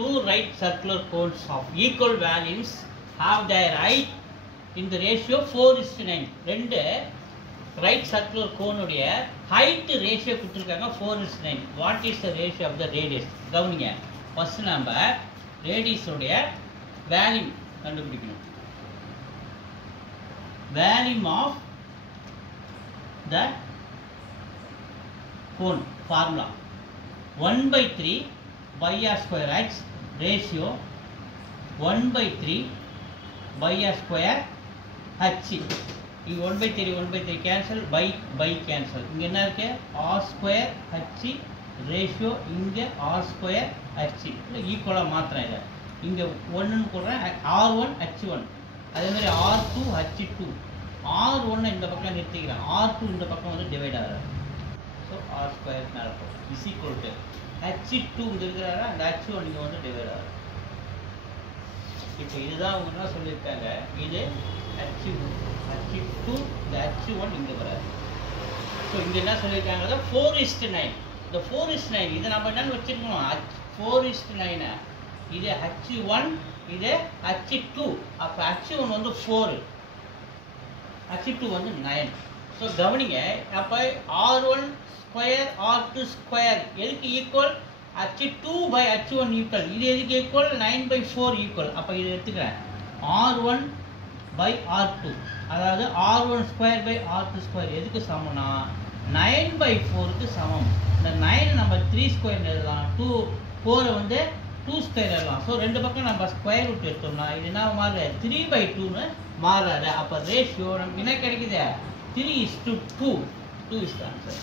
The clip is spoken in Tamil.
Two right circular cones of equal values have their height in the ratio 4:9. ரெண்டு right circular cone உடைய height ratio கொடுத்திருக்காங்க 4:9. What is the ratio of the radius? கவனிங்க. ஃபர்ஸ்ட் நம்ம radius உடைய value கண்டுபிடிக்கணும். Value of the cone formula 1/3 by r square x ratio 1/3 by r square h. இது 1/3 cancel by cancel. இங்க என்ன இருக்கு r square h ratio இங்க r square h ஈக்குவலா மாத்துறேன். இத இங்க 1 ன்னு போடுறேன் r1 h1 அதே மாதிரி r2 h2 r1 இந்த பக்கம் நிறுத்திக்கிறேன் r2 இந்த பக்கம் வந்து டிவைட் ஆகுது. ஸோ r square மேல போகும் is equal to h2 இங்க இருக்கிறாரா அந்த h1 இங்க வந்து டிவைட் ஆகுது. இப்போ இதுதான் அவங்க என்ன சொல்லியிருக்காங்க இது h2 இந்த h1 இங்க வராது. ஸோ இங்க என்ன சொல்லியிருக்காங்க 4:9. இந்த 4:9 இதை நம்ம என்னன்னு வச்சிருக்கணும் 4:9 இது h1 இது h2 அப்ப h1 வந்து 4 h2 வந்து 9. ஸோ கவனிங்க அப்ப r1 ஸ்கொயர் r2 ஸ்கொயர் எதுக்கு equal h2 by h1 equal இது எதுக்கு ஈக்குவல் 9/4 ஈக்குவல். அப்ப இதை எடுத்துக்கிறேன் r1 by r2 அதாவது r1 square by r2 square எதுக்கு சமம்னா 9/4க்கு சமம். இந்த 9 நம்ம 3 ஸ்கொயர் எழுதலாம் 4 வந்து 2 ஸ்கொயர் எழுதலாம். ஸோ ரெண்டு பக்கம் நம்ம ஸ்கொயர் ரூட் எடுத்தோம்னா இது என்ன மாறுது 3/2ன்னு மாறாது. அப்போ ரேஷியோ நமக்கு என்ன கிடைக்குது 3:2 2 is the answer.